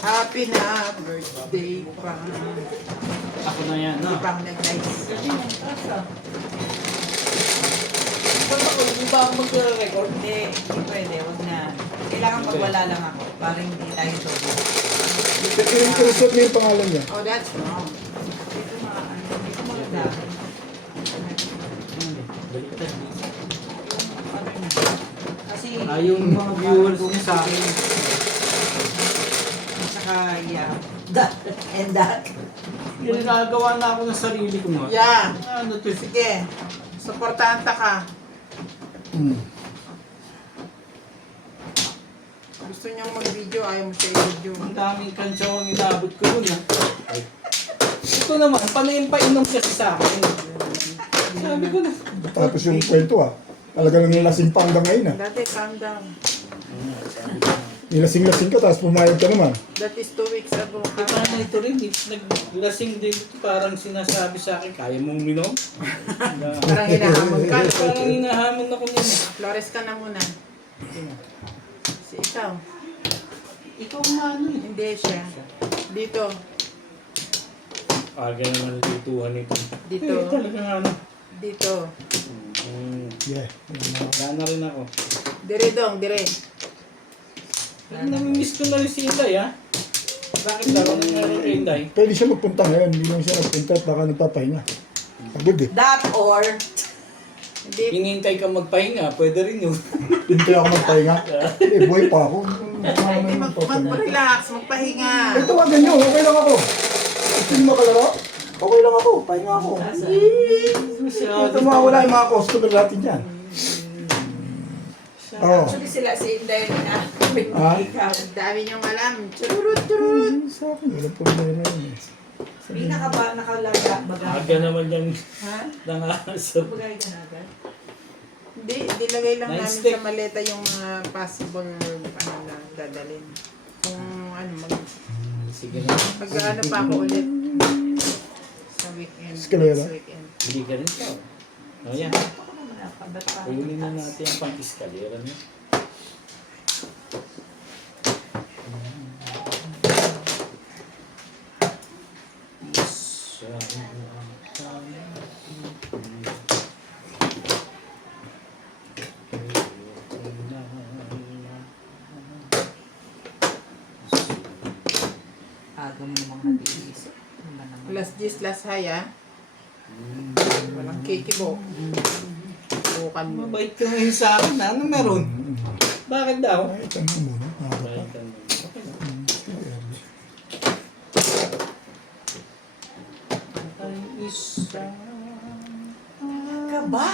Happy na birthday pa. Ako na yan, Hindi no? pa ako nag-live. Hindi ba ako mag-record? Hindi pwede, wag na. Kailangan pag wala lang ako, para hindi tayo sobrang. Inisot mo yung pangalan niya. Oh, that's wrong. Dito maganda. Baliktad. Kasi Yung mga viewers niya sa akin. At saka, yeah. That and that. Yung nagagawa na ako ng sarili ko nga. Yeah. Ano to? Sige. Supportahan ta ka. Hmm. Gusto niyang mag-video, ayaw mo siya i-video. Ang daming kantsaw ang inabot ko yun, ha? Ito naman, panay painom kasi sa akin. Sabi ko na. Tapos yung kwento talaga lang nilasing pa hanggang ngayon Dati, calm down. Nilasing-lasing ka tapos pumayag ka naman. That is 2 weeks ago. Di ba na ito rin, naglasing din, parang sinasabi sa akin, kaya mong minom? Parang hinahamon ka. Parang hinahamon ako niya. Flores ka na muna. Si ikaw. Ikaw nga ano eh. Hindi siya. Dito. Aga naman lutuhan ito. Dito. Talaga nga ano. Dito. Yeah. Wala na rin ako. Dire dong, dire. Namimiss ko na rin si Inday, ha? Bakit daw ako nangyari kay Inday? Pwede siya magpunta ngayon. Hindi lang siya nagpunta at baka nagpapahinga. Pagod eh. That or... Hindi. Hinihintay ka magpahinga, pwede rin yun. Pintay ako magpahinga. Eh, buhay pa ako. Hindi, mag-relax, magpahinga. Eh, tawagan niyo. Okay lang ako. Gusto niyo makalaro? Okay lang ako. Pahinga ako. Ito mawala yung mga customer natin dyan. Oo. Actually sila si Inday na. Ah? Ikaw. Ang dami niyong alam. Chururut, chururut. Sa akin, wala problema yun eh. Hindi nakalaga. Aga naman yung Ha? nangasap. Bagay ka na agad? Hindi, dilagay lang Nice namin stick. sa maleta yung mga possible ano na dadalhin. Kung ano, Sige na. mag-ano pa ako ulit sa weekend. Escalera? Next weekend. Hindi ka rin ka. O yan. Ako naman nakabat pa. Ayunin na natin ang pang-eskalera niya. Aga mo namang nag-iisip. Ano ba naman? Last gis, last high ah. Walang kikibok. Bukan mo. Mabait ka ngayon sa akin. Ano meron? Bakit daw? Ay, tanong muna. Mabait ka ngayon. Okay lang. Ay, isa. Ka ba?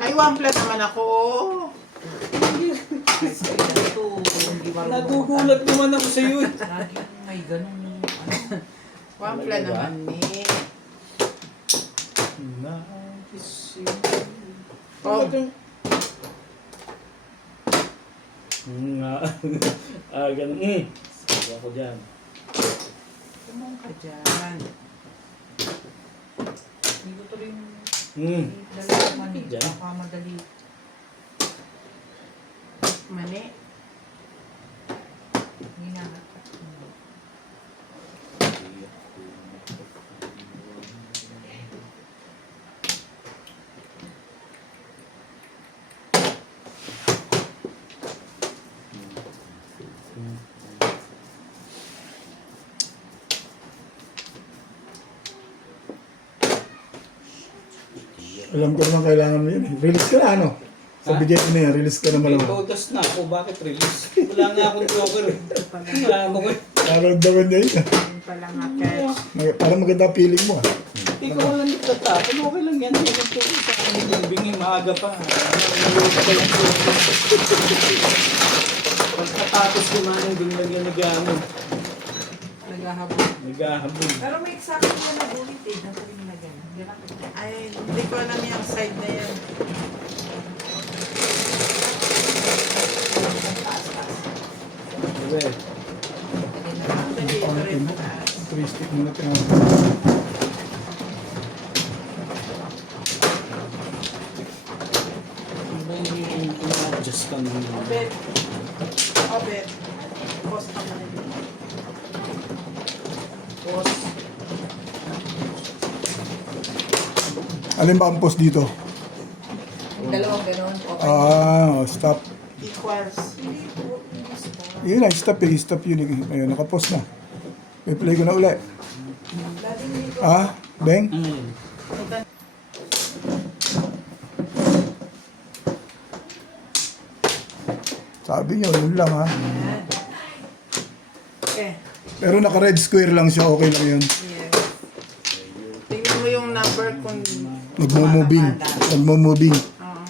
Ay, one flat naman ako. Ito, hindi marunong. Nagugulat naman ako sa iyo. Lagi may ganun. Ano? One flat naman eh. Oh. Ganun. Sabi ako dyan. Tumong ka dyan. Hindi ko tuloy yung Dalawa man eh. Diyan. baka madali. Mani. Hindi na. Alam ko naman kailangan mo yun eh. Release ka na ano? Sa bigay ko na yan, release ka na May malaman. todas na ako. Bakit release? Wala nga akong joker eh. Wala ako eh. Nararamdaman niya yun. Yun pala nga kaya. Para maganda feeling mo Ikaw lang nagtatapon. Okay lang yan. Hindi ko sa akin bingi. Maaga pa. Pagkatapos kumain, biglang yan nag-ano. Naghahabol. Nag-ahabol. Pero may exact na nabulit eh. Nasabi nila ganun. Ganun. Ay, hindi ko alam yung side na yan. Diba? Dali, ito rin mataas. 3 stick muna tinawag. Iba yung adjust ka ng... Obet. Obet. Post ka mo nito. Post. Alin ba ang post dito? Yung dalawang ganun. Okay. Stop. Equals. Yun na, stop eh. Stop yun. Ayun, nakapost na. May play ko na uli. Beng? Ano yun? Sabi niyo, yun lang ha. Okay. Pero naka-red square lang siya, okay lang yun. Yes. Tingnan mo yung number kung Nagmo-moving. Nagmo-moving. Oo.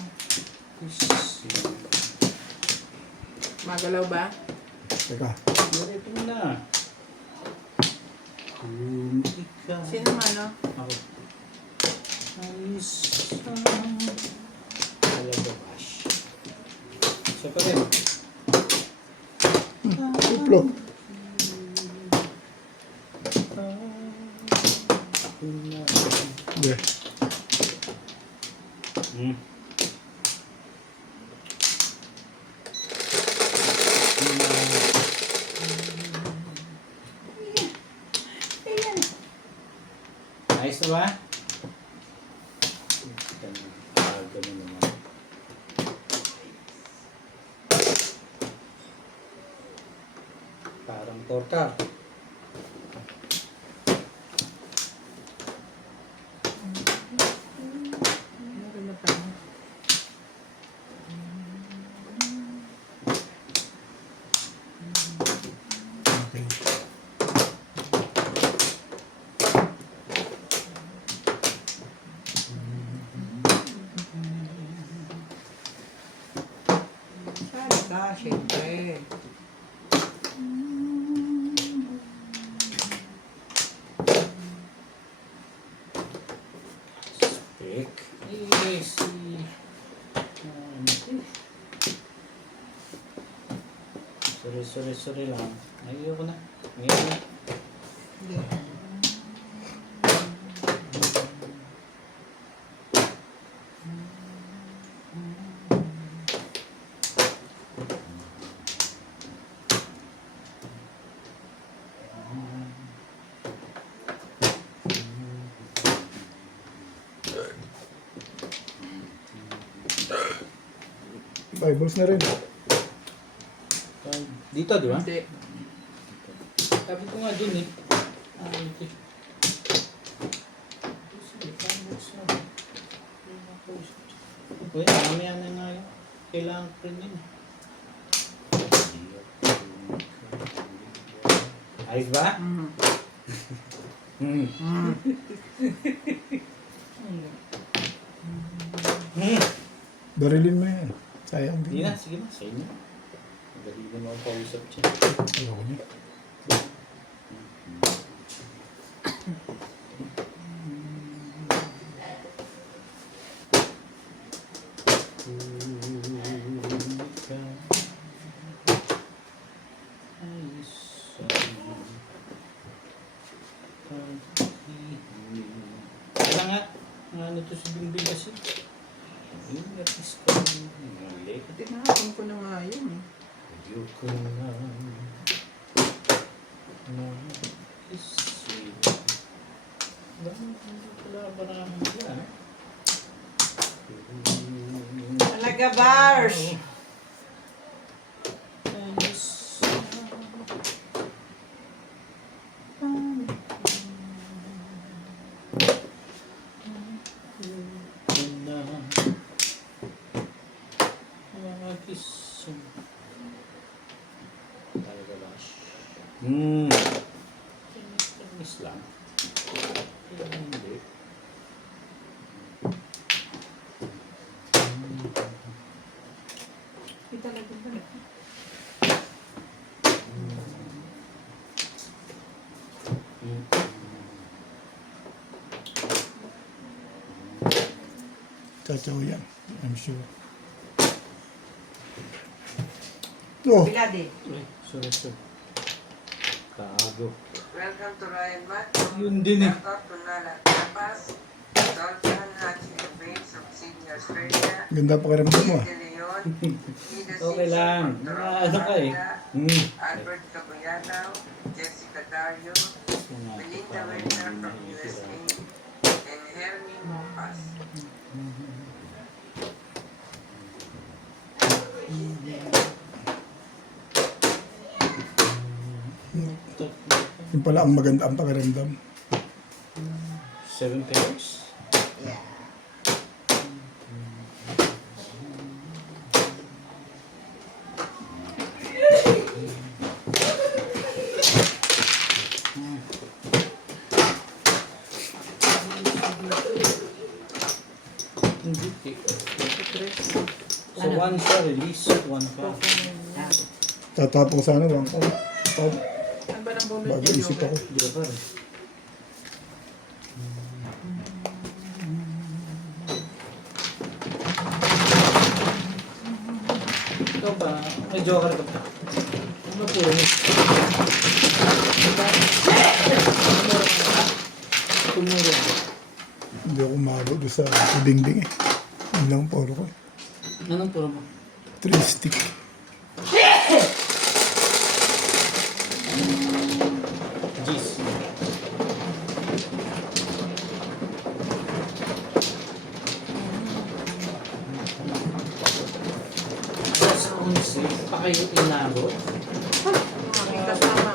Magalaw ba? Teka. Ito mo na. Hindi ka. Sino man, no? Ako. Ayos. Talaga bash. Siya pa rin. Uplo. There. Hmm. Ayos na ba? Ganun naman. Parang torta. Meron na tayo. Okay. Saan ka, syempre. Pick. Easy. Sorry lang. Ayoko na. Ngayon na. Bibles na rin. Dito, di ba? Hindi. Sabi ko nga dun eh. Ito. Sige, parang books na. Uy, mamaya na nga yun. Kailangan ko rin yun. Ayos ba? Mm. Hmm. Mm. Barilin mo yan. Sayang Hindi din. na, sige na. Sa inyo. Madali na ako kausap siya. Ayoko niya. Kaya nga, ano to si Bimbing kasi. Yung artist ko, mali. Tinahapon ko na nga yun. Ayoko na mag-isip. Bakit hindi pala maraming yan? Talaga, bars! Miss lang. Hindi. Talaga ba? Chachaw yan. I'm sure. Oh, Pilade. Sorry. Kago. Welcome to Ryan Mat. Yun din eh. Welcome to Nala Tapas. Dalton Hatching Veins of Sydney, Australia. ganda pa karamdam mo ah. De Leon, Ida Okay lang. Ano ka eh. Albert Caballano, Jessica Dario, Melinda Werner from USA, and Hermie Mocas. Yung pala ang maganda ang pakiramdam. 7 pairs? Yeah. Hindi. So one siya release, one pa. Tatapong sana bang ko. Ano ba ng bunot Bago niya, isip Joker? ako. Di ba rin? Ikaw ba? May joker ka pa. Ano po rin? Tumuro. Hindi ako umabot doon sa dingding eh. Yun lang ang polo ko. Anong puro mo? 3 stick. Jeez. Alas 11, pa kayo inabot? Aking kasama.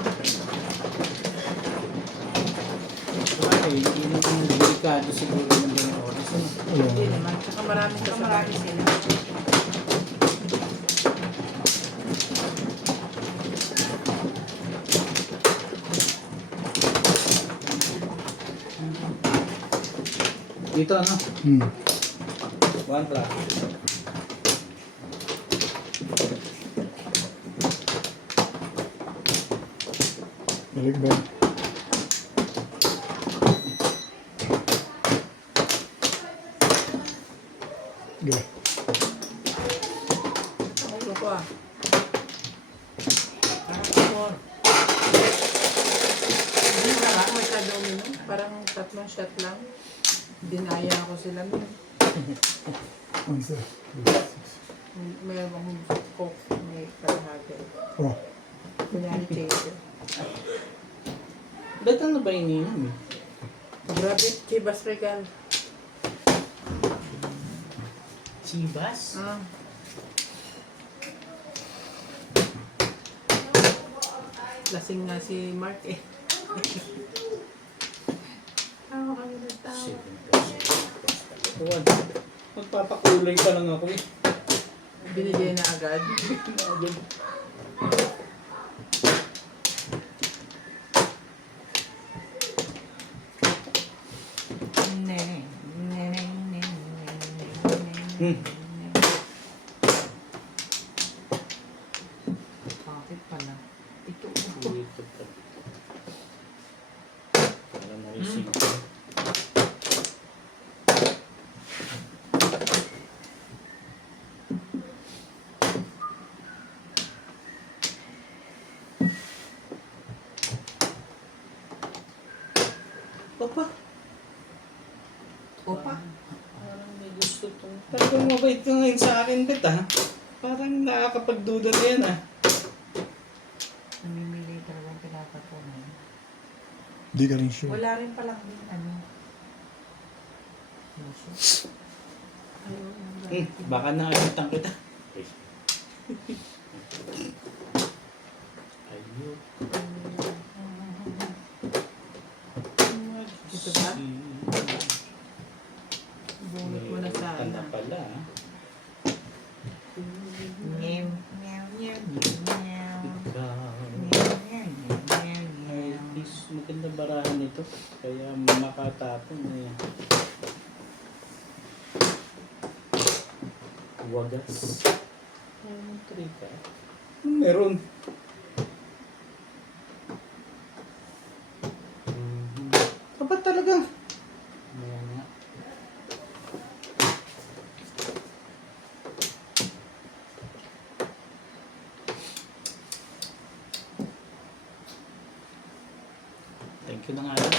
Okay, hindi naman delikado siguro ng ganyan oras. Ano? Hindi naman. Tsaka maraming kasama. sila. Dito ano? One flat. Balik ba? Okay. Ang ulo ko ah. Hindi na lang masyado uminom. Parang 3 shot lang. Dinaya ako sila nun. One sir. May akong coke, may kalahati. Oh. Kunyari chaser. Ba't ano ba ininom? Grabe, Chivas Regal. Chivas? Ah. Lasing nga si Mark eh. Tawa kami ng tawa. One. Magpapakulay pa lang ako eh. Binigay na agad. Bakit pala? Ito. Dito pa. Para ma-receive. Opa. Opa. Parang may gusto to. Talagang mabait ka ngayon sa akin, Bet, ha? Parang nakakapagduda na yan, ha? Namimili talagang pinapatunan. Di ka rin sure. Wala rin palang din ano. Puso. Baka nakalimutan kita. Ayun. Ito ba? Bunot mo na sana. Tanda pala, ha? Meow, meow, meow, meow. Ikaw. Meow, meow, meow, Ay, meow. please, maganda barahan ito. Kaya makatapon eh. Wagas. Anong trika? Meron. Kapag talaga. Ayan nga. Thank you na nga lang.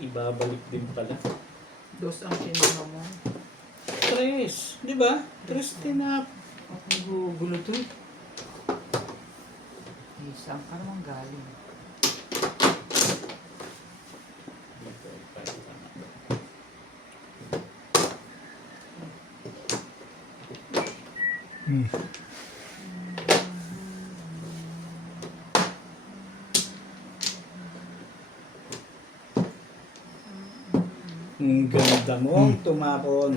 Ibabalik din pala. Dos ang kinuha mo. Try Tres. Di ba? Tres tinap. Ang gugulo to. Saan ka naman galing? Hmm. Ang ganda mo, tumapon.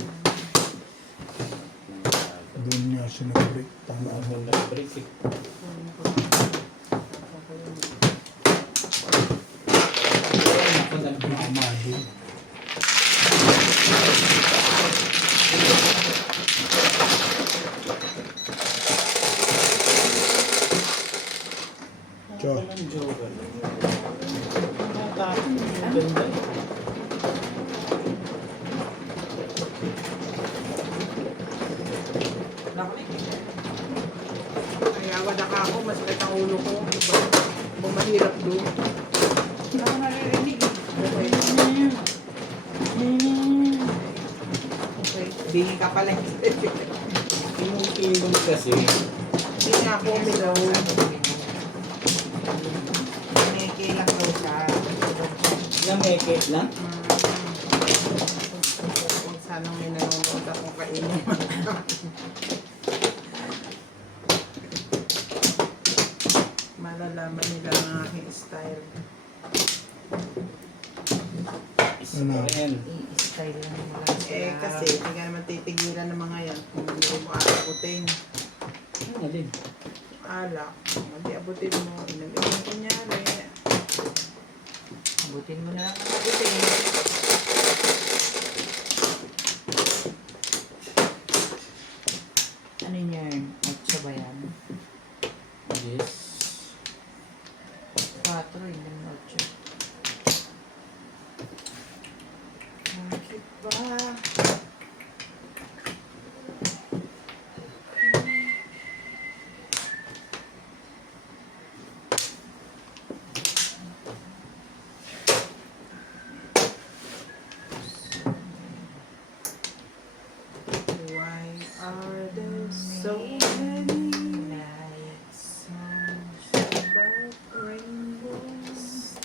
Doon niya sinabrik. Tama Ang ako. ganda break eh. Ako nagmamahal. Mama din. Tiyo. Ako ng joker. Natapon, ang ganda eh. Kaya wala ka ako, masakit ang ulo ko. Diba? Kung mahirap doon. Hindi ako naririnig. Okay. Okay. Bingi ka pala. Inom kasi. Hindi nga ako umilaw. Neke lang daw siya. Nameke lang. Kung sanang may nanonood akong kainin. Malalaman nila ang aking style. Ano? Ayan. I-style lang mo lang sila. Eh kasi, hindi ka naman titigilan ng mga yan. Kung hindi mo aabutin. Ano din? Alak. Hindi abutin mo. Inom-inom kunyari. Abutin mo na lang ang abutin. Ano yan? 8 ba yan? Yes. 4, hindi mo 8. Bakit ba? Why are there so many Nights about rainbows?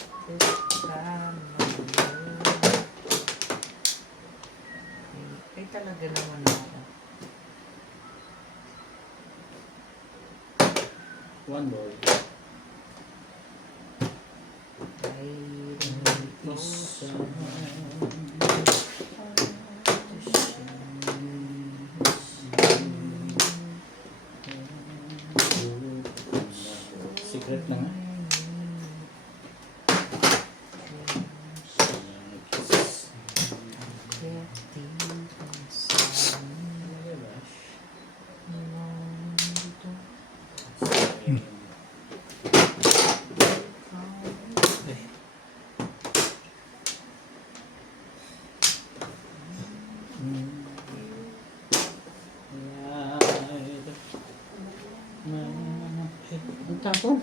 Ay, talaga naman ako. One ball. Ay, Isa. Secret na nga. Ang tapon.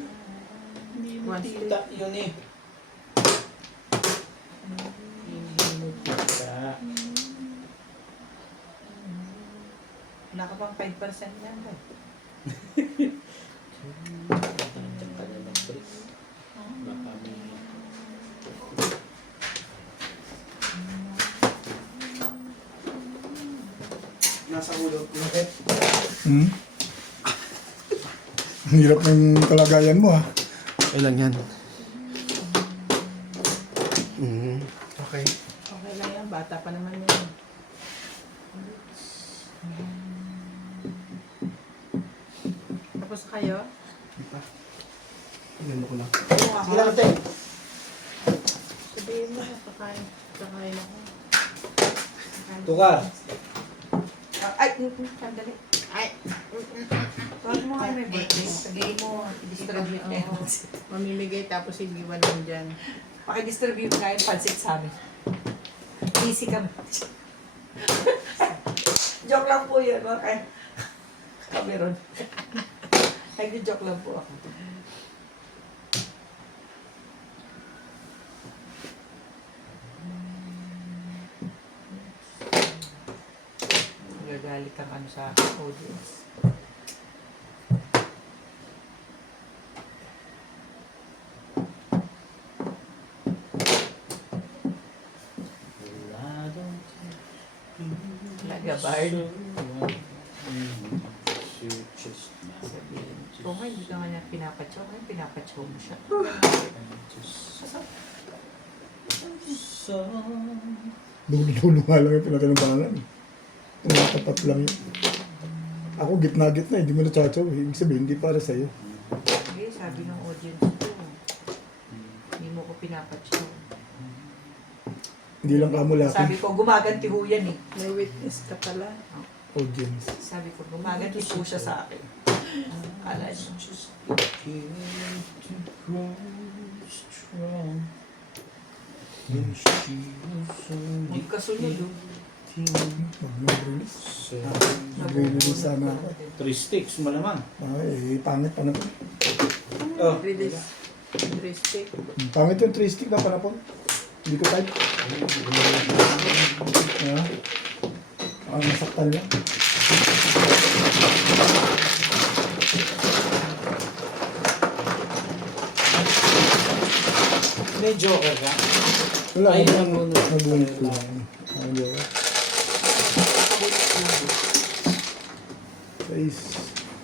Hindi mo One tita yun eh. Hindi mo tita. Wala ka pang 5% yan ba? Diyan ka na mag-break. Baka may... Nasa ulo. Bakit? Hmm? Ang hirap ng kalagayan mo, ha? Okay lang yan. Okay. Okay lang yan, bata pa naman yan. Tapos kayo? Tingnan mo ko lang. Sige lang, ate. Sabihin mo, kakain. Kakain ako. Tukar. Ay, sandali. Ay! Huwag mo kayo may birthday. Sabihin mo, i-distribute Oo. kayo. Mamimigay tapos iiwan mo dyan. Pakidistribute kayo pansit sa amin. Easy ka ba? Joke lang po yun, mga kay Cameron. Nag-joke lang po ako. magagalit ang ano sa akin, audience. Lagabard. Kung nga, hindi ka nga niya pinapatsaw, ngayon pinapatsaw mo siya. Dulo nga lang yung pinatay ng pangalan. Tumatapat lang yun. Ako gitna-gitna, hindi mo na-chachaw. Ibig sabihin, hindi para sa'yo. Okay, sabi ng audience ko, hindi mo ko pinapatsaw. Hindi lang kamulaki. Sabi ko, gumaganti ho yan eh. May witness ka pala. Audience. Sabi ko, gumaganti po siya sa akin. Kala niyo. Magkasunod oh. Huwag mag-release. Mag-release sana ako. 3 sticks, malamang. Ay, pangit pa na po. Oh. Release. Drastic. Pangit yung 3 stick na panapon. Hindi ko type. Ang masaktan lang. May joker ka? Wala, Ay, nabunot ko lang. Ayaw. Guys,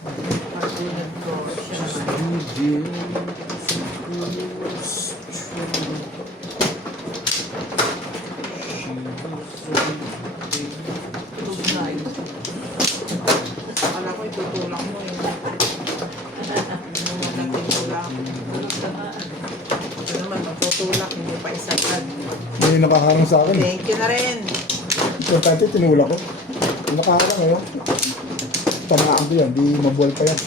Pagsunod ko siya naman. Tulog na ito. Akala ko itutulak mo eh. Yung nagtitulak. Tulog na nga. Ito naman, magtutulak, hindi pa isagad. may nakaharang sa akin. Thank you na rin. Importante, tinula ko. Yung nakaharang ngayon. Tamaan ko yan, di mabuhay pa yan.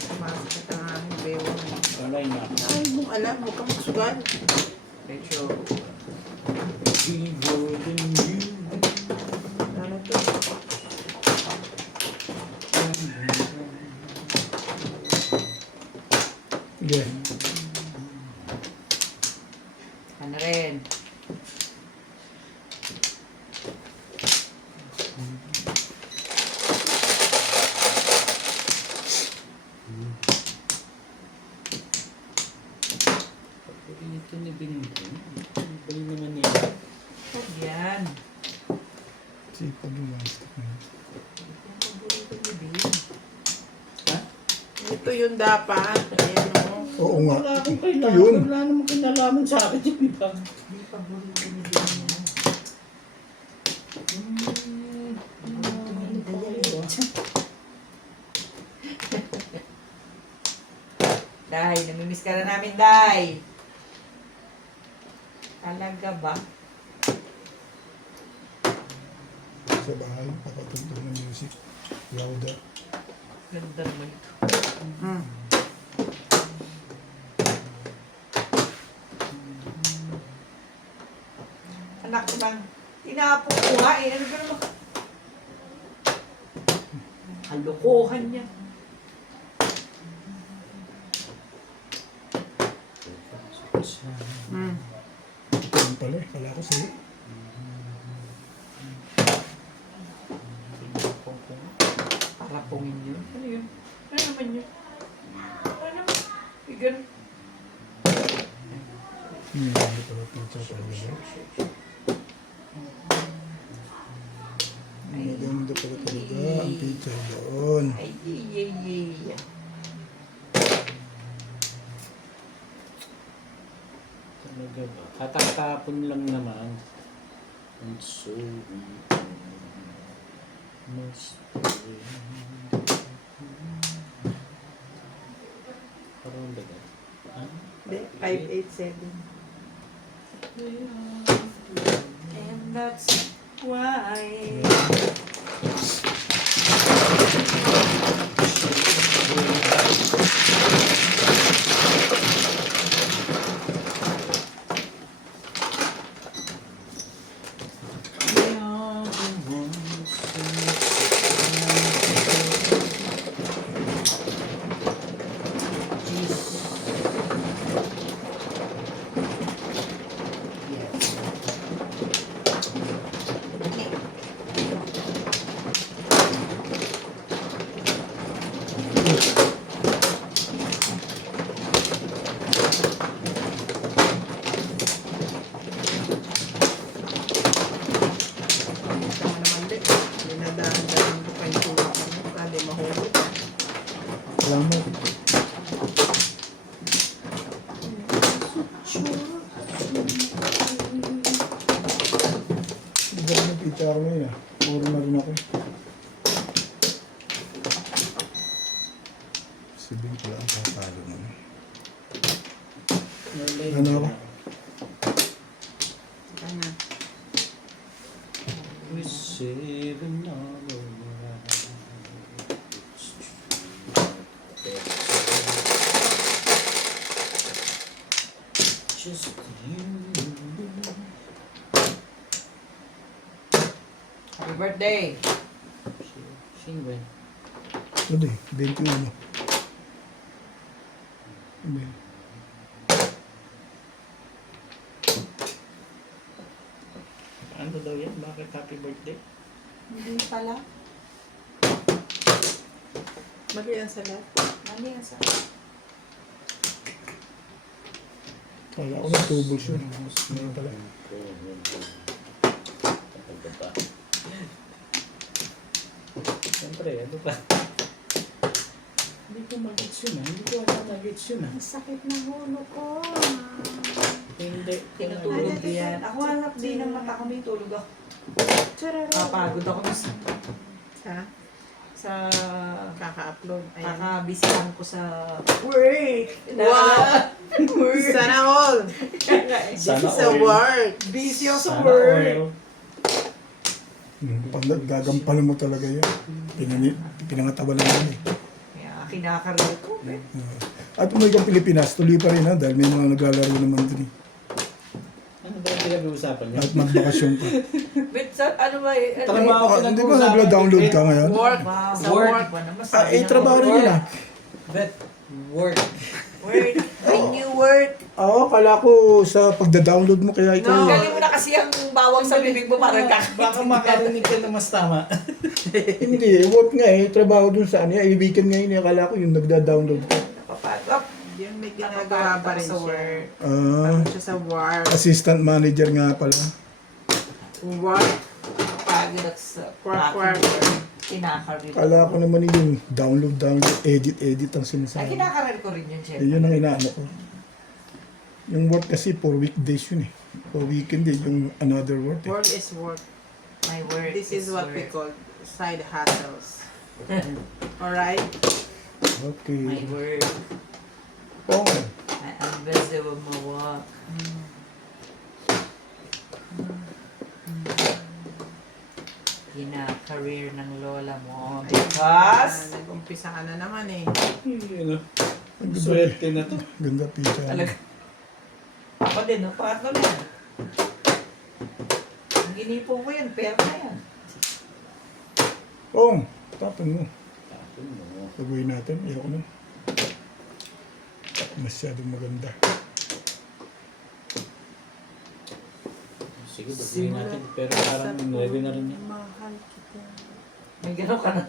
Sumasakit ang aking bewang. Alay na. Ay, mong alam, huwag kang magsugal. Medyo Ano to? Sige. ano rin. Ito ni Binibin. Bali naman niya. Huwag yan. Sipag yung mga stick na yun. Yung paborito ni Bin. Ito yun dapat. Ayan o. Oo nga. Wala akong Ito kailangan. yun. Wala namang kinalaman sa akin. Di ba? Hindi paborito ni Bin yan. Day, namimiss ka na namin, Day. Talaga ba? Sa bahay, pakatugtog ng music. Louder. Ganda naman ito. Hmm. Anak ko bang, tinapon ko nga eh. Ano ba naman? Kalokohan niya. Hmm. Ito yun pala eh. Kala ko sa'yo. Rapongin yun. Ano yun? Ano naman yun? Ano? Igan. Hindi pala pizza talaga. Maganda pala talaga ang pizza doon. Ay, yay. Talaga ba? Katatapon lang naman. And so must be. Parang dagat. Hindi, 587. And that's why. Ganda ng pizza ako ngayon ah. Puro na rin ako. Sabihin ko lang ang tatalo naman. Ano ako? Saka na. Receive another just you. Happy birthday! Sino ba yun? Ano eh? 21. Ano yun? Ano daw yan? Bakit happy birthday? Hindi pala. Mali yan sa lahat. Mali yan sa... Kala ko na tubos yun. Ano pala? Siyempre, ano pa? Hindi ko mag-gets yun ah. Hindi ko alam mag-gets yun ah. Ang sakit na ulo ko. Hindi. Tinutulog ko yan. Ako hanap din ng mata ko, may tulog ako. Chararo. Kapagod ako Sa sa kaka-upload. Ayan. kakabisihan ko sa work. Wow! Sana all! Sana This is a all. work. Busy ako sa Sana work. all. Pag gagampalan mo talaga yan. Pinangatawan lang yan eh. Kaya kinakaroon ko. At umagang Pilipinas, tuloy pa rin ha, dahil may mga naglalaro naman dun eh. Ano ba yung pinag-uusapan niya? At magbakasyon pa. But sa, ano ba eh? ano Trabaho Ah, hindi ba nagla-download ka ngayon? Work. Wow, Sa Word. work. Trabaho rin yun ah. Bet, work. Work. Bring you work. Oo, kala ko sa pagda-download mo kaya ikaw. No. Galing mo na kasi ang bawang sa bibig mo parang Baka makarinig ka na mas tama. Hindi eh, work nga eh, trabaho dun sa ano eh, weekend ngayon eh, akala ko yung nagda-download ka. Napapagod. Yung may ginagawa pa rin sa siya. work. Ano siya sa work. Assistant manager nga pala. Work. Napapagod at sa Work. kinakaroon. Kala ko naman yung download, edit ang Ay, sinasabi. kinakaroon ko rin yun, Chef. Eh, yun ang inaano ko. Yung work kasi for weekdays yun eh. For weekend eh, yung another work eh. Work is work. My work This is what we work. call side hustles. Alright? My Okay. work. Oh, Ang best of my work. Kina-career ng lola mo. Because... Nag-umpisa ka na naman eh. Ano? Swerte na to. ganda pizza. Talaga. Ako din, no? Pato na yan. Ang ginipon ko yan, pera na yan. Oh, tapon mo. Tapon mo. Gagawin natin, ayoko na. Masyadong maganda. Sige, gagawin natin. Pero parang 9 na rin yan. Mahal kita. May gano'n ka na.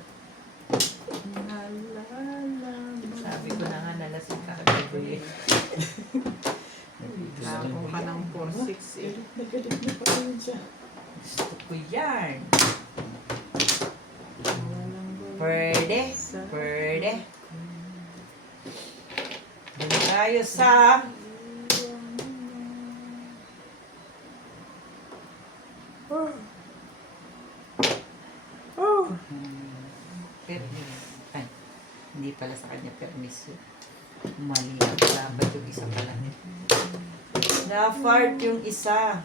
Naalala mo. Sabi ko na nga, nalasing ka kagabi. Tapon ka ng 4-6 eh. Nagalit na pa rin siya. Gusto ko yan. Pwede. Pwede. Doon tayo sa... Permis. Ay, hindi pala sa kanya permis yun. Mali ang dapat yung isa pala. Na-fart yung isa.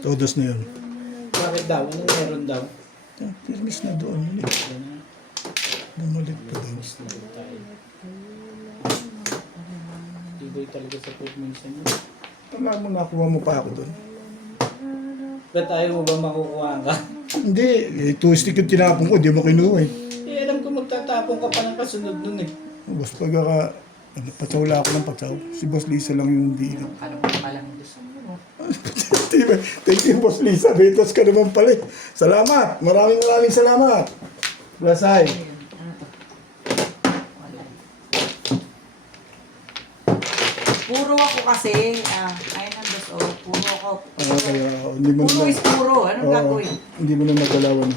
Todos na yun. Bakit daw? Anong meron daw? Permis na doon. Yun eh. Yan na. Bumalik pa doon. Miss na rin tayo. Tibay talaga sa food minsan mo. Alam mo, nakuha mo pa ako doon. Ba't ayaw mo ba makukuha ka? Hindi, eh, 2 stick yung tinapon ko, di mo kinuha eh. Eh, alam ko magtatapon ka pa ng kasunod nun eh. Boss, pagka, patsawla ako ng patsaw. Si Boss Lisa lang yung hindi lang. Ano mo palang gusto mo? Thank you, Boss Lisa. Betos ka naman pala. Salamat. Maraming salamat. Lasay. Wala. Puro ako kasi. Ayun ang dos. Oh, puro ako. Kaya hindi mo Puro na, is puro. Anong gagawin? hindi mo na nagalawan.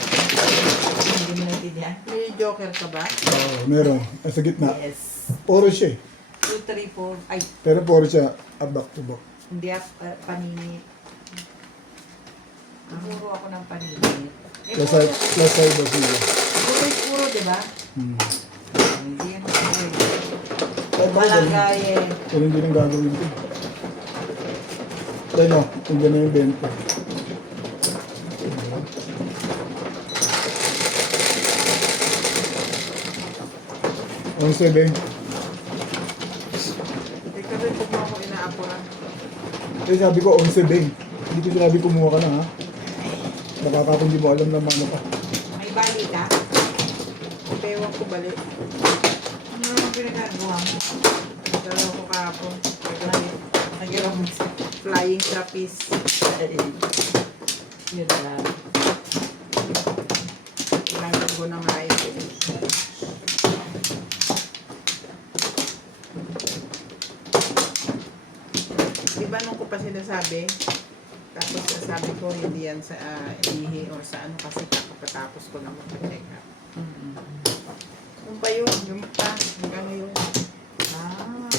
Hindi mo naintindihan. May joker ka ba? Oo, meron. Sa gitna. Yes. Poro siya eh. 2, 3, 4. Ay, Pero poro siya back to back. hindi panini. Puro ako ng panini. Plus side ba sila? Puro is puro, di ba? Hmm. Hindi yan puro. Kahit ako ganun. Malagay eh. Pero hindi nang gagawin ko. Tayo no, hindi na yung 20. Ang 7. Ikaw rin kung ako inaapuran. Kaya sabi ko, 11 ba eh. Hindi ko sinabi kumuha ka na ha. Baka ka kung di mo alam na ano ka. May bali ka? Pewan ko balik. Ano naman pinagagawa mo? Dalawa ko kahapon. Nag-iram mo sa Flying trapeze. yun lang. Ilang linggo na nga ito. Diba nung ko pa sinasabi, tapos sabi ko hindi yan sa ihi or sa ano kasi kakapatapos ko na mag-check up. Yung pa yun, yung pa, hanggang ngayon. Ah.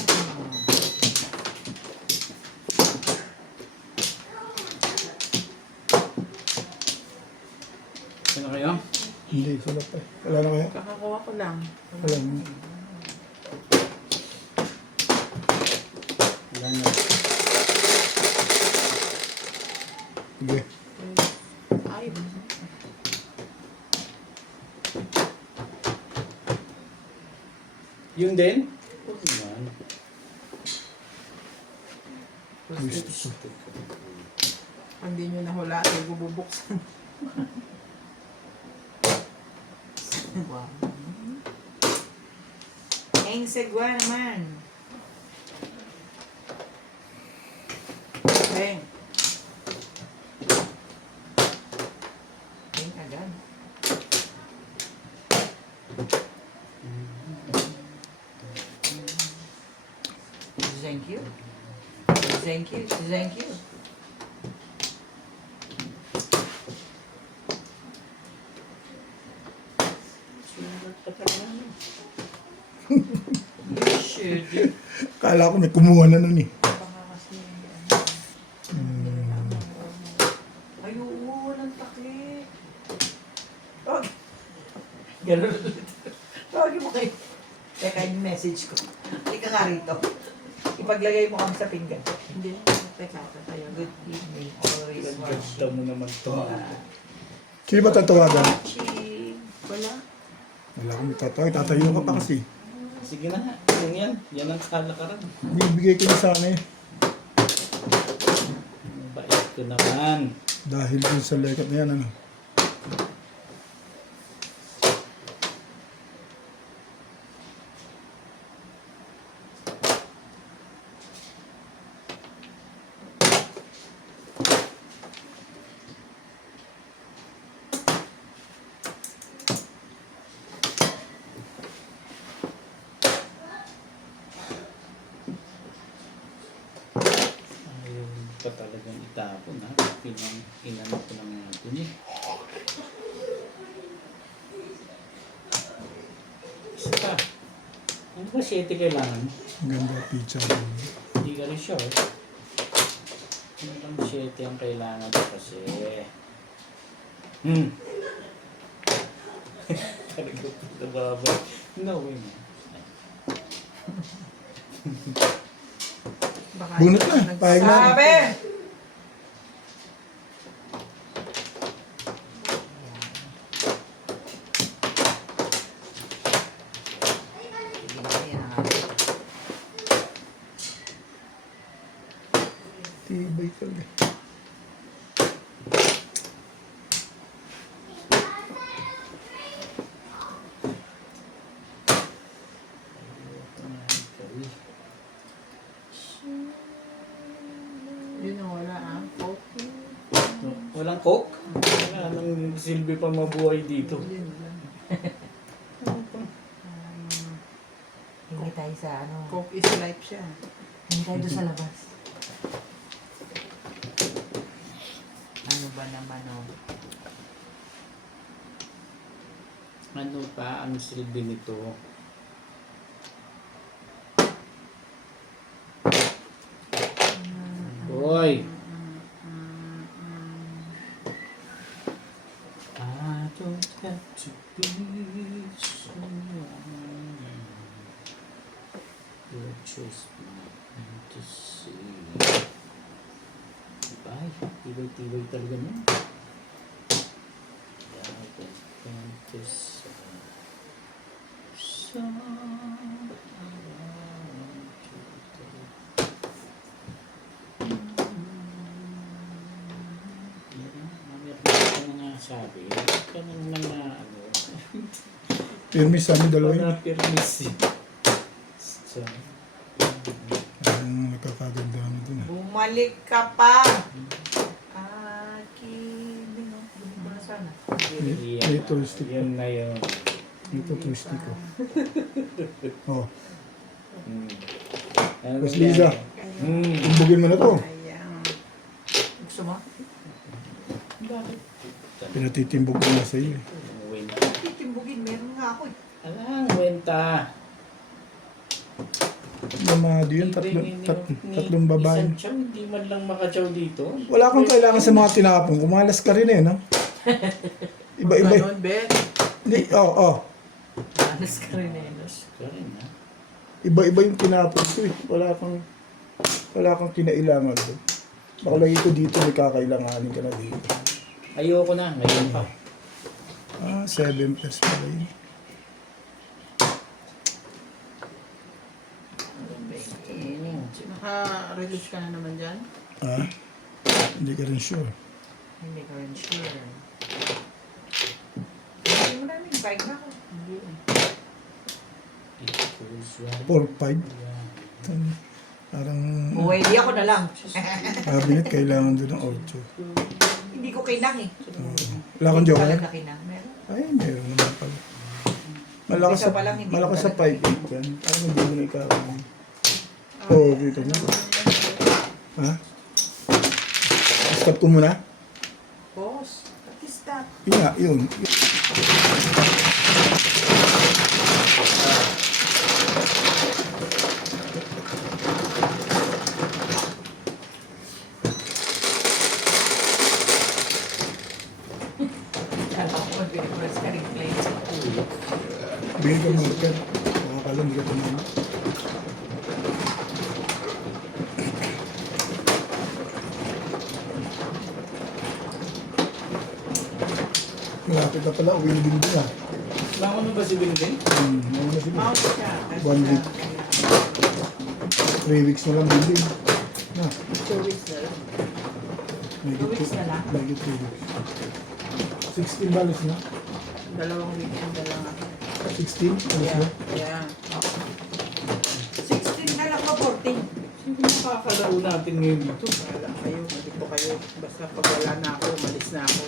Ano kayo? Hindi, sulat pa eh. Wala na kaya? Kakakuha ko lang. Wala na. Wala na. Sige. Ay, Yun din? Oo naman. Gusto ko. pag di nyo nahula, ay bububuksan. Wow. Eng segwa naman. Beng, Eng agad. Thank you. Thank you. Thank you. You should. Kala ko may kumuha na nun eh. Baka kasi, ay, oo, walang takip. Wag. Ganun ulit. Tawagin mo kayo. Teka, yung message ko. Halika nga rito. Ipaglagay mo kami sa pinggan. hindi. Teka, tayo. Good evening. Always Ganda watching. mo naman to. Sino ba tatawagan? Watching. Wala. Wala akong tatawag. Tatayo ka pa kasi. Sige na nga. Yung yan. Yan ang kalakaran. Bibigay ko na sana eh. Bait ko naman. Dahil dun sa lekat na yan, ano. Ayaw pa talagang itapon ha. Inano ko lang natin eh. Isa pa. Ano ba 7 kailangan mo? Ang ganda picture. Hindi ka rin sure. Ano lang 7 ang kailangan ko kasi. Talaga po nababay. No way man. Baka Bunot na. Pahig na. Sabi! Tibay talaga. yun ang wala Coke. Walang coke? Wala nang silbi pa mabuhay dito. Yun lang. Hindi tayo sa ano. Coke is life siya. Hindi tayo doon sa labas. Ano ba naman oh? Ano pa ang silbi nito? Hoy! I don't have to be someone. You're just my fantasy. Ay, tibay-tibay talaga niya. I don't fantasy. So, I want to take. Mamaya ka na nga sabi. Ka na nga ano. Pirmis sa amin dalawa yun. Para permis. So, Ang nakakaganda na dun. Bumalik ka pa. Akin. Bumalik na sana. Ito, stick ko. Yan na yun. Ito, twisty ko. Oh, Ano Mas yan? Liza. Tumbugin mo na to. Ayan. Gusto mo? Bakit? Pinatitimbog ko na sa iyo. Wenta. Titimbugin. Meron nga ako. Alang, wenta. Namado yun, tatlong babae. Isang chow, hindi man lang makachow dito. Wala kang kailangan sa mga tinapong. Kumalas ka rin eh, no? Iba-iba. Ganon, Ben. Hindi, Alas ka rin eh. Ka rin, ha? Iba-iba yung tinapon ko eh. Wala kang kinailangan doon. Baka lagi ko dito may kakailanganin ka na dito. Ayoko na, ngayon pa. 7 pairs pala yun. Naka-release ka na naman dyan? Hindi ka rin sure. Hindi ka rin sure. Hindi mo namin. Bike na ako. Hindi eh. 4-5. Parang Buwede ako na lang. cabinet kailangan doon ng 8. Hindi ko kinang eh. Wala kang joker? Talaga kinang. Meron. Ay, meron naman pala. Malakas Isa pa lang, hindi malakas sa talaga. 5-8 yan. Parang hindi mo na ikakain. Oo, dito mo. Ha? Stop ko muna? Boss, what is that? Yun nga, yun. Kala ko mag-reverse ka rin play. Bigyan ka marker. Nakakala, hindi ka tumama. Malapit na pala, uwi na din din ah. Bangon mo ba si Binding? Ano na sila? Mouse ka. Kasi 1 week. 3 weeks na lang din din. Na, 2 weeks na lang. may 2 weeks na lang? May 3 weeks. 16 balis na? Dalawang weekend na lang ako. 16? Alis Yeah. na? Yeah. 16 na lang ba 14? Sino makakalaro natin ngayon dito? Wala kayo. Hindi po kayo. Basta pag wala na ako, umalis na ako.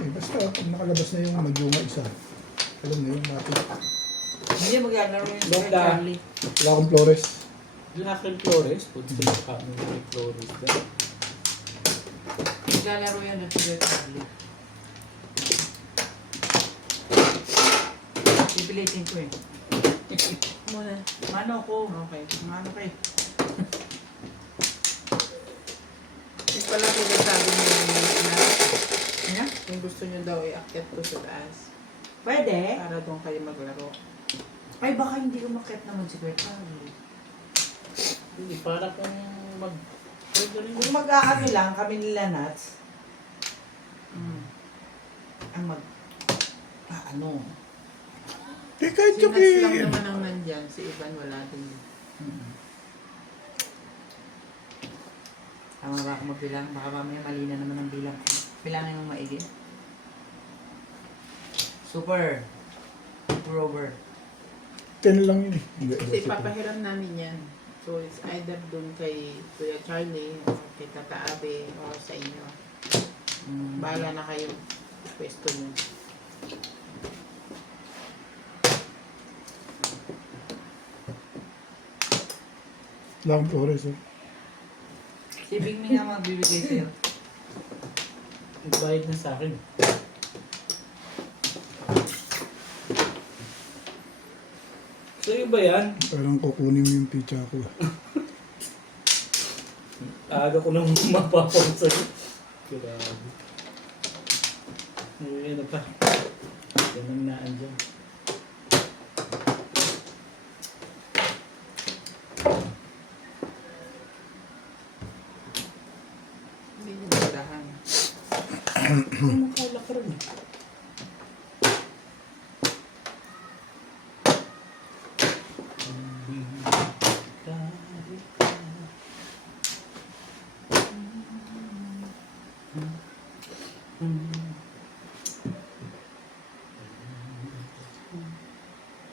Eh, basta pag nakalabas na yung magyunga isa. Alam na yun natin. Hindi maglalaro yun si Banda. Charlie. Wala akong Flores. Black and Flores? Pwede sila kami ng Flores dyan. Maglalaro yan si Charlie. Pipilitin ko eh. Muna. Mano ko. Okay. Ano kayo? Yung pala sinasabi niyo na Ano? kung gusto niyo daw iakyat ko sa taas Pwede? para doon kayo maglaro. Ay baka hindi umakyat naman si Charlie. Hindi, para kung mag... Pwede rin. Kung mag-aano lang kami nila Nats, ang mag... ano? Eh, kahit Si yung Nats lang naman ang nandyan. Si Ivan wala din. Tama ba ako magbilang? Baka mamaya mali na naman ang bilang. Bilangin mo maigi. Super. Super over. 10 lang yun eh. Hindi, Kasi that's it. papahiram namin yan. So it's either doon kay Kuya Charlie o kay Tata Abe o sa inyo. Bahala na kayo. Pwesto niyo. Wala akong Flores eh. Si Bing Ming ang magbibigay sa'yo. Nagbayad na sa akin. Sa'yo ba yan? Parang kukunin mo yung pizza ko. Aga ko nang mapapang sa'yo. Grabe. Ay, ano pa? Ganang naan dyan. Hindi nyo magdahan. Ano kala ka rin?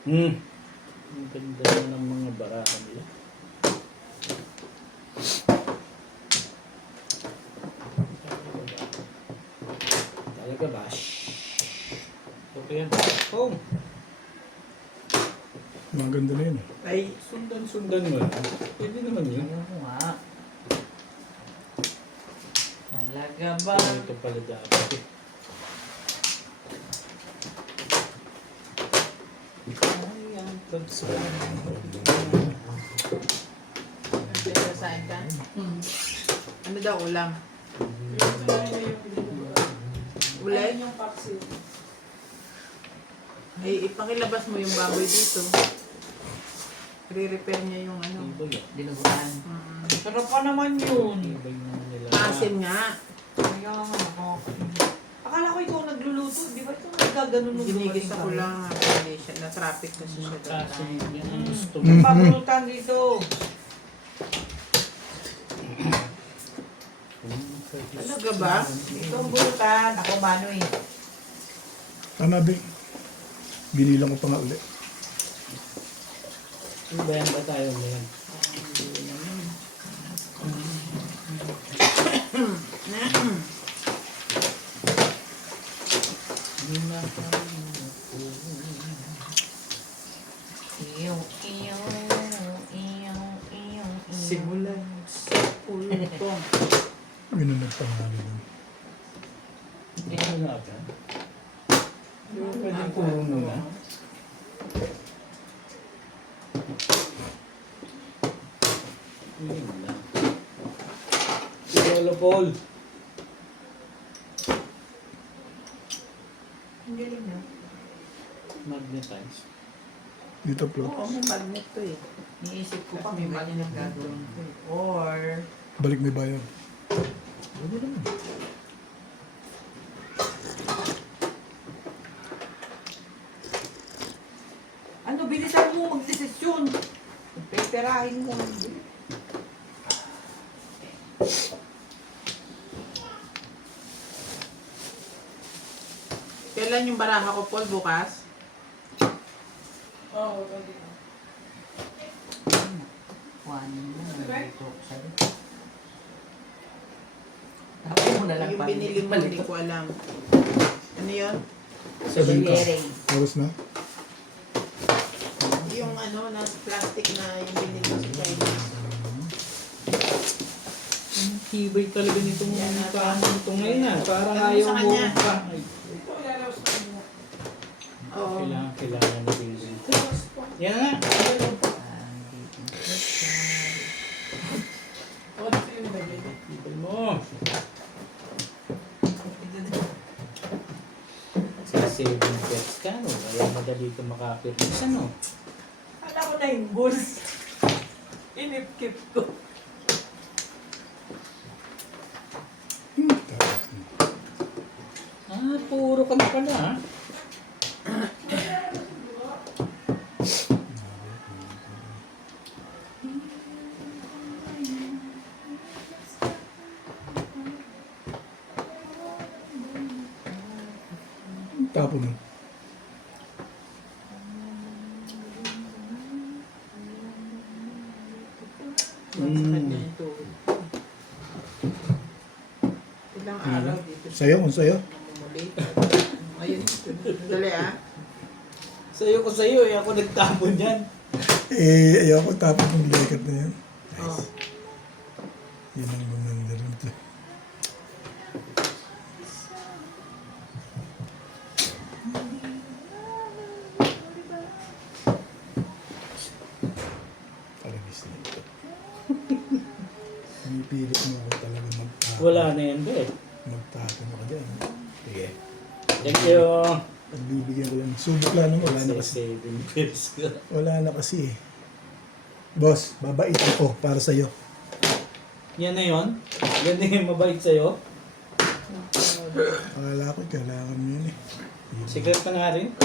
Ang ganda na ng mga baraka nila. Talaga ba? Okay yan. Oh, Maganda na yun. Ay, sundan-sundan mo lang. Pwede naman yun. Ano nga? Talaga ba? Ito pala dapat eh. Ay, ang pagsasabi. nagsasain ka? Ano daw ulam? Ulit? Ay, ipakilabas mo yung baboy dito. Re-repair niya yung ano. Ibay ah. Dinuguan. Mm. Sarap pa naman yun. Ibay na nila. Asim nga. Kaya nga ako. Akala ko ikaw nagluluto. Di ba ito nagkaganon nung Ginigisa ko dumating lang. Hindi siya. Na-traffic kasi siya doon. Kaso yan ang gusto kami? mo. Pabulutan dito. Talaga ba? Ito ang bulutan. Ako mano eh. Tama, Bing. Binilang ko pa nga ulit. Ibayan ba tayo ngayon? Iyong, iyong, iyong, iyong. Simulan sa pulpong. Yun ang nagpangalan nun. Hindi ko na agad. Di ba pwedeng puro muna? Yun lang. Si Lolo Paul. Ang galing na. Magnetize. Dito, Flo. Oo, may magnet to eh. Niisip ko pa May may magnet magnet gagawin gagawin to eh. Or, Balik may bayan. Pwede naman. ano, bilisan mo magdesisyon. Peperahin mo. Kailan yung baraha ko, Paul? Bukas? One mo. Dito ko sa'yo. Ako mo na lang Yung pa. binili mo, hindi ko alam. Ano yun? Sabihin ka. Biyere. Oras na? Yung ano, na plastic na yung binili mo sa Chinese. Ang tibay talaga nitong Yan na. paano ito ngayon ah. Parang Ano ayaw sa mo kanya? pa. Ay, Oo. kailangan na din dito. Yan nga. Tibay mo. Sa 7 pets ka no. Kaya madali ka makapirmis ano. Kala ko na yung bulls. Inip-kip ko. Tapos na. Puro ka na pala ha. Tapon mo. Sa kanya yung tubig. Ilang araw dito siya Sayo, kung sayo. namumuli. Ayun. Dali ah. Sa'yo ko sa'yo eh. Ako nagtapon yan. Eh, ayaw ko tapon ng lekat na yan. Oh. Yun ang maganda rin ito. Pipilit mo ako talaga magtapon. Wala na yan, be. Magtapon ako dyan. Sige. Thank you. Pagbibigyan ko lang. Subok lang naman. Wala na kasi. 7 pills ka. Wala na kasi eh. Boss, babait ako para sa'yo. Yan na yun? Yan na yung mabait sa'yo? Akala ko kailangan mo yun eh. Secret ka nga rin?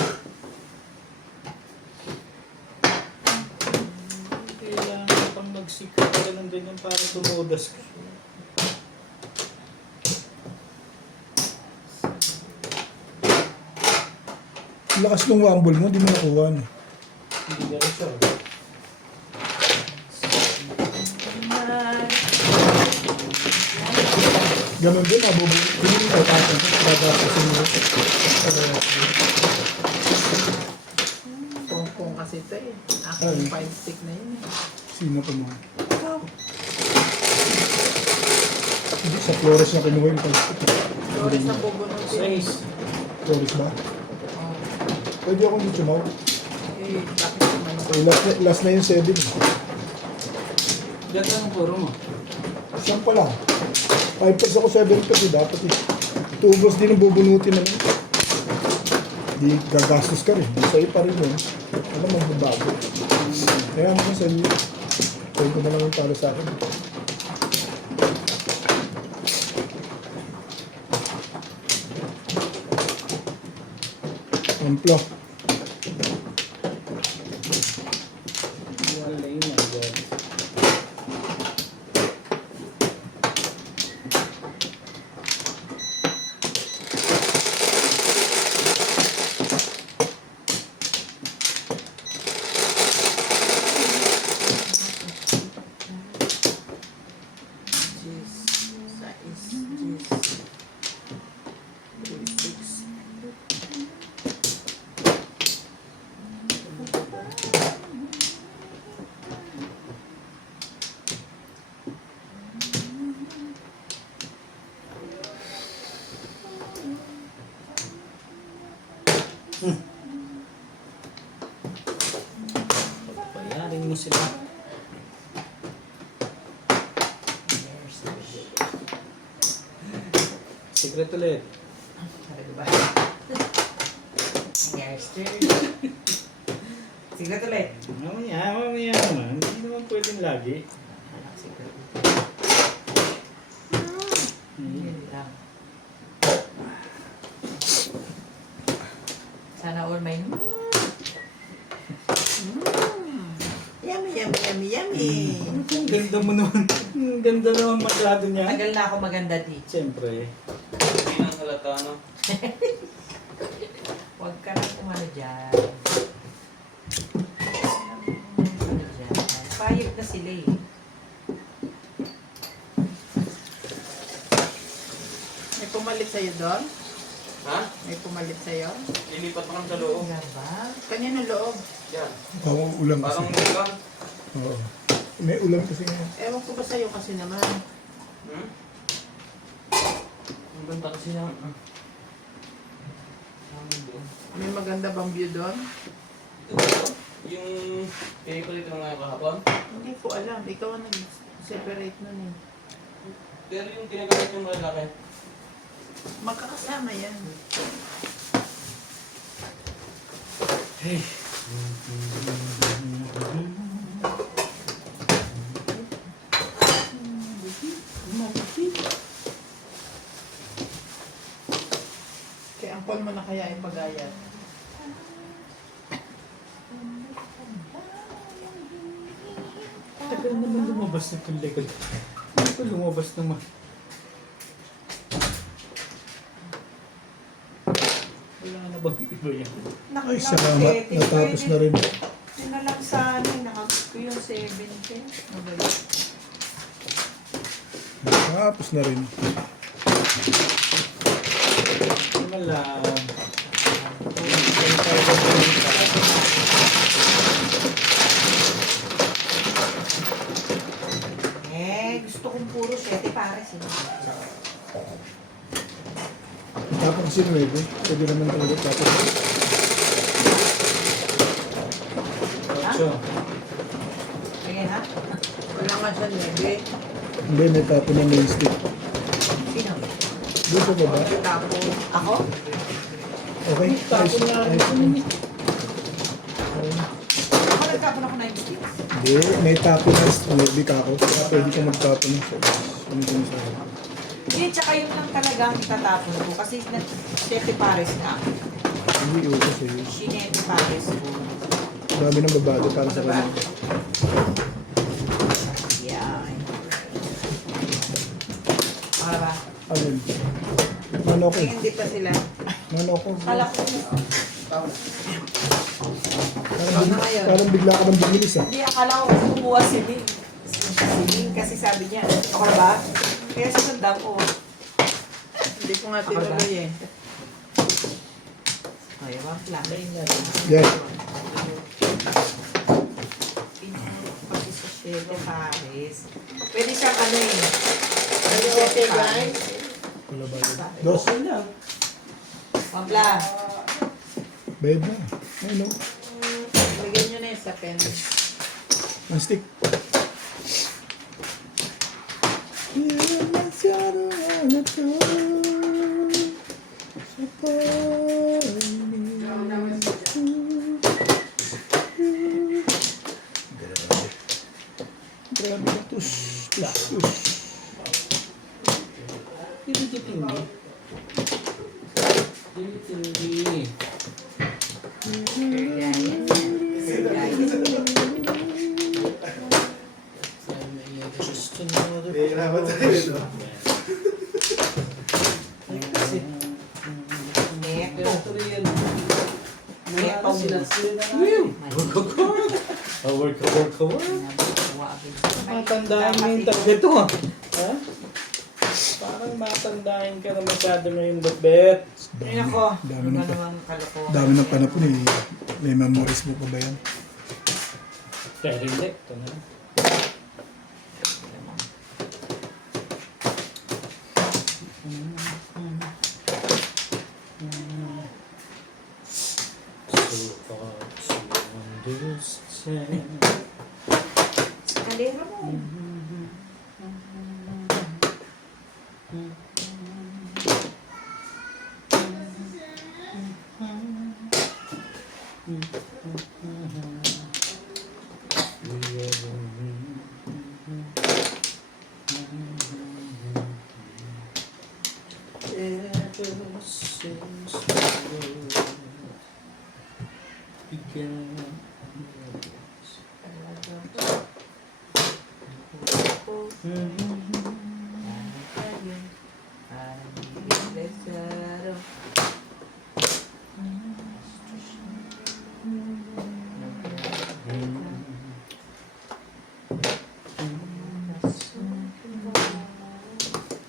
Kailangan pang mag-secret ka ng ganyan para tumudas ka. Ang lakas ng wambol mo, di mo nakuha no? Hindi ka rin sure. Ganun din, mabubuli. Hindi ko tatang. Tatatasin mo. Pong-pong kasi ito eh. Akin Ay. yung 5 stick na yun eh. Sino pa mo? Hindi, sa Flores na kinuha yung pag-stick. Flores na bubunutin. 6. Flores ba? Oh. Pwede akong dito mo. Eh, bakit naman ako? Last na yung 7. Ganda ng puro mo. Siyam pa lang. 5 pesos ako 7 pesos. Dapat eh. Tubos din ang bubunutin naman. Di gagastos ka rin. Sa'yo pa rin yun. Ano magbabago. Kaya mo sa iyo. Pwede ko na lang yung para sa akin. Templo. Wala yun ang God. Jeez. Sais. Jeez. 36. Bayarin mo sila. Secret ulit. Talaga ba? Gangster. Sige ulit. Mamaya naman. Hindi naman pwedeng lagi. Secret. Hmm. Yun lang. Sana all may Yummy, yummy, yummy, yummy. Ang ganda mo naman. Ang ganda naman masyado niya. Tagal na ako maganda dito. Siyempre. Hindi nang halata, no? Huwag ka lang umano dyan. Ano dyan. Payag na sila eh. May pumalit sa'yo doon? Ha? May pumalit sa'yo? Lilipat pa kang sa loob. Nga ba? Kanino loob? Yan. Ako ulam kasi. Parang ulam. Oo. May ulam kasi ngayon. Ewan ko ba sa'yo kasi naman. Hmm? Ang ganda kasi na. May maganda bang view doon? Yung paper ito nga kahapon. Hindi ko alam. Ikaw ang nag-separate nun eh. Pero yung kinagamit yung malaki. Magkakasama yan. Hey. Kaya ang mo na kaya ipagayat. Tagal naman lumabas na itong likod. Hindi pa lumabas naman. Wala na bang iba yan? Ay, salamat. Natapos na rin. Yun na lang sana. Nakagod ko yung 70. Mabalik. Natapos na rin. Wala. Gusto kong puro 7 pares eh. Tapos si Nueve. Pwede naman talaga tapos. Ocho. Sige ha? Wala nga siya 9. Hindi, may tapon na main stick. Sino? Doon sa baba. Tapos, Ako? Okay, Tapon na rin ayos. yun. Ako nagtapon ako 9 sticks. Hindi, may tapon na maybe ka ako. Kaya pwede ka magtapon ng sauce. Ano ko sa Hindi, tsaka yun lang talagang itatapon ko. Kasi 7 pares nga. Hindi, uso sa'yo. 7 pares ko. Dami ng babado para sa kanya. Yan. Okay ba? Alin? Mano ko. hindi pa sila. Mano ko. Kala ko, Parang bigla ka nang bumilis ah. hindi, akala ko kasi kumuha si Ling. Si Ling kasi sabi niya, ako na ba? Kaya susundan ko. Hindi ko nga tinuloy eh. Ay, wag lang. Yes. Pati sa 7 pares. Pwede siyang ano eh. Are you okay, guys? Wala ba yun? Dos. Okay lang. Mabla. Bayad na. Ayun o. Lagyan nyo na yung sa pen. Ang stick. Grabe ka. Tus. Tus. Tus. Tindi-tindi. Tindi-tindi. Just another Neto. Wala sila work. Matandaan mo yung talaga ito ah. Ha? Parang matandaan ka na masyado ngayon, bet. Ay nako, Dami ano na pa. naman kalokohan. Dami ng panapon eh. May memories mo pa ba yan? Pero hindi. Ito na. So hard to understand. Kalera mo. Ever since the world began.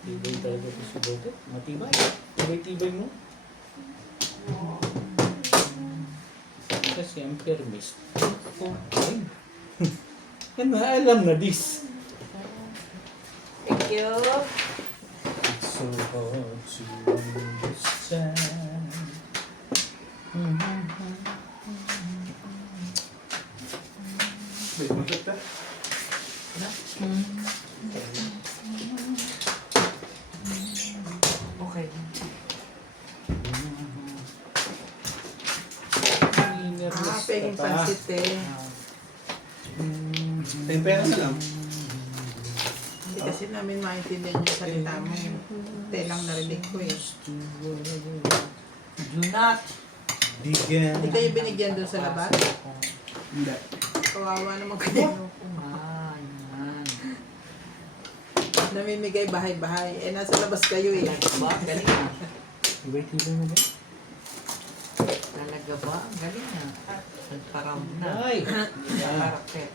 Tibay talaga ito si Bote. Matibay. Tibay-tibay mo. Kasi ang permis. Okay. Yan na, alam na this. Thank you. So hard to understand. Okay. Penging pansit eh. Tempera na lang. Hindi kasi namin maintindihan yung salita mo. Telang narinig ko eh. Do not. Begin. Hindi kayo binigyan doon sa labas? Hindi. Kawawa naman kayo. Kumain. Namimigay bahay-bahay. Eh, nasa labas kayo eh. Talaga ba? Ang galing na. Tibay-tibay mo ba? Talaga ba? Ang galing na. Nagpa-round na. Ay! Nagpa-rocket.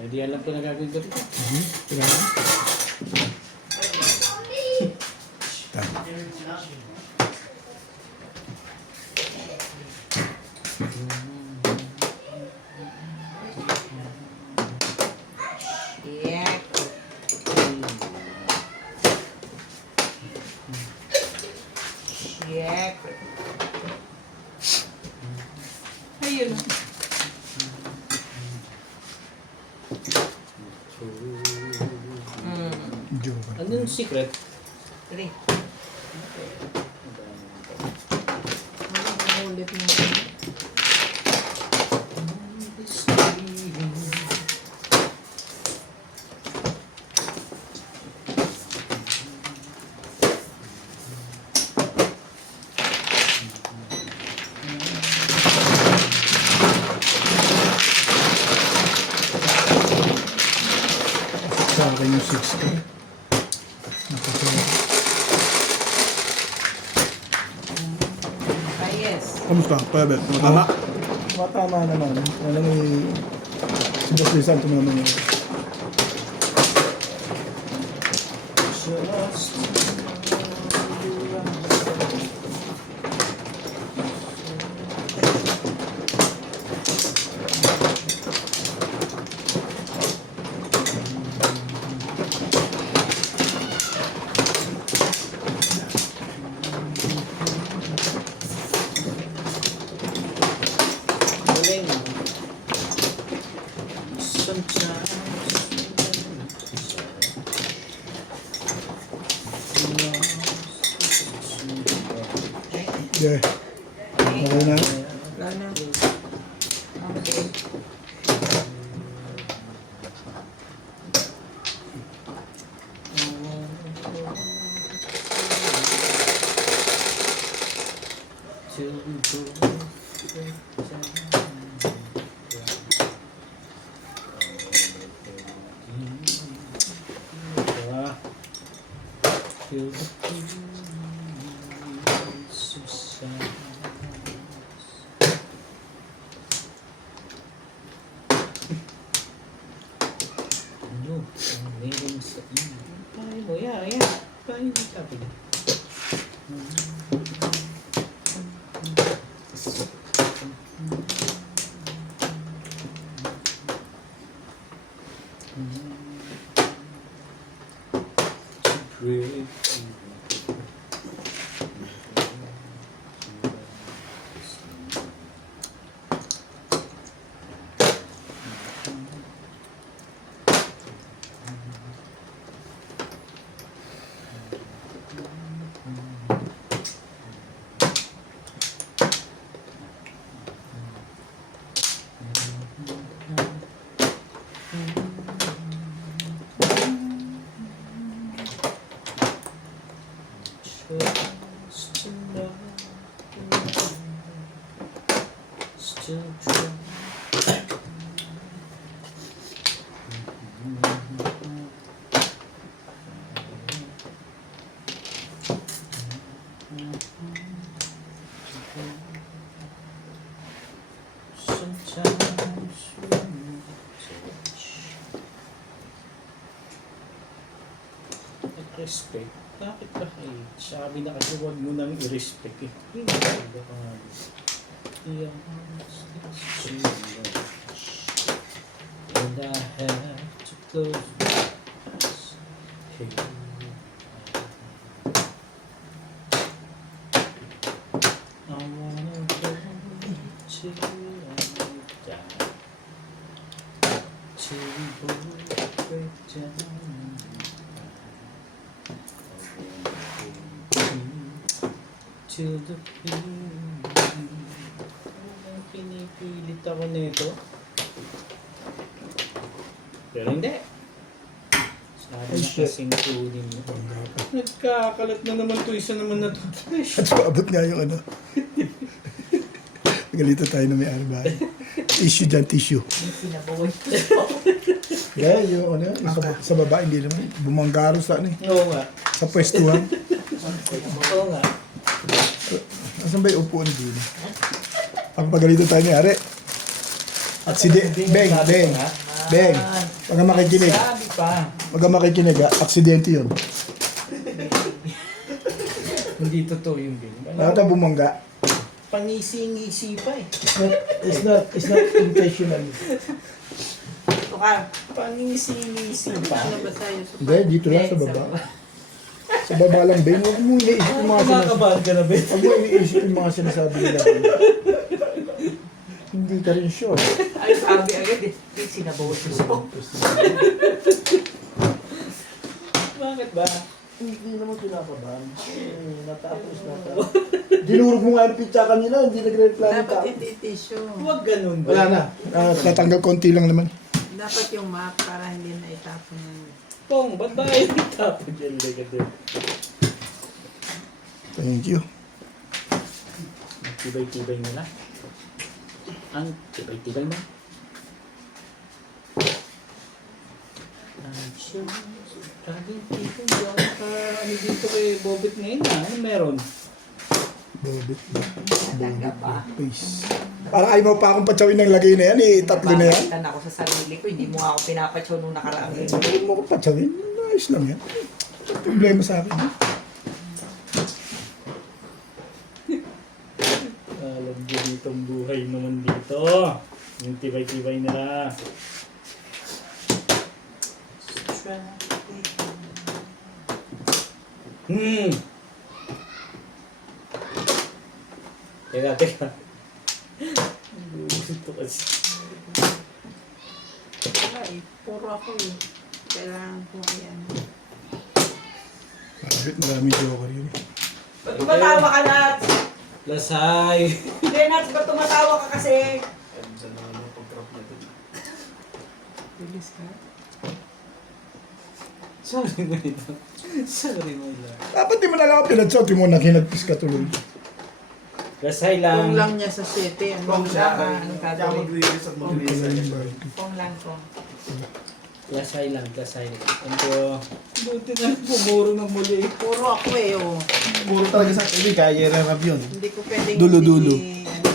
Hindi alam ko na gagawin ko dito. Tira mo. Tama. Yeah. Yeah. Ayun. Video ko. Ano yung secret? Three. Ano ulit mo? Sa akin yung 60. Nakasama. Ah, yes. Kamusta? Pwede. Tama? Tama naman. Alam mo si Boss Lisan tumama niya. Galing. Sometimes. Yeah. Okay na? Wala na. Okay. Ano? Ang meron sa iyo. Tayo mo, yeah. Tayo mo sabi. Still try. Sometimes when touch. Respect. Bakit ba kayo? Sabi na kasi huwag mo nang i-respect eh. Hindi ba ka nga. Yeah, it's too much. And I have to close my eyes. Hey. I wanna go till I die. Till we both break down. Till the pain. Pinipilit ako nito. Pero hindi. Sabi na kasing tunin mo. Nagkakalat na naman to. Isa naman na to. At paabot nga yung ano. Galito tayo na may bahay. Tissue dyan, tissue. Yung sinabawan ko. Yeah, yung ano, yung sa baba, hindi naman. Bumanggaro sa ano eh. Oo nga. Sa pwestuhan. Oo nga. Asan ba yung upuan din? Papagalito tayo ni Are. At si Beng. Pag makikinig. Sabi pa. Pag makikinig, aksidente yun. Hindi totoo yung bin. Nakata bumangga. Pangisi-ngisi pa eh. It's not intentional. Ito ka. Pangisi-ngisi pa. Ano ba sa'yo? Hindi, dito lang sa baba. Sa baba lang, Ben. Huwag mo iniisip yung mga sinasabi. Kumakabahan ka na, Ben. Huwag mo iniisip yung mga sinasabi nila. Hindi ka rin sure. Ay, sabi agad eh. Yung sinabawan ko. Bakit ba? Hindi naman kinakabahan. Natapos na tayo. Dinurog mo nga yung pizza kanina, hindi nagre-reklamo Dapat ka. hindi tissue. Huwag ganun ba? Wala na. Tatanggal konti lang naman. Dapat yung map para hindi na itapon ng... Pong, ba't ba yung tapon yan negative? Thank you. Tibay-tibay nila. Ang tibay-tibay mo. Ano dito kay Bobit ngayon na? Ano meron? Bobit. Natangga pa. Peace. Parang ayaw mo pa akong patsawin ng lagay na yan eh. Tatlo na yan. Napapagitan ako sa sarili ko. Hindi mo nga ako pinapatsaw nung nakaraang linggo. Ayaw mo ko patsawin. Ayos lang yan. Walang problema sa akin. Alam ko dito ang buhay naman dito. Yung tibay-tibay nila. Teka. Gusto kasi. Wala eh. Puro ako eh. Kailangan ko ayan. Bakit maraming joker yun. Ba't tumatawa ka, Nats? Lasay! Hindi, Nats, ba't tumatawa ka kasi? Bilis ka. Sorry mo ito. Sorry mo ito. Dapat di mo na lang ako pinatsaw. Di mo na kinagpis ka tuloy. Lasay Kung lang. lang niya sa 7, ano Kung siya, anong siya gagawin? mag-release at mag-release agad. Kung lang ko. Lasay lang. Ito. Buti na pumuro ng muli. Puro ako eh, oh. Puro talaga sa TV, kaya i-rerab yun. Hindi ko pwedeng Dulo-dulo. hindi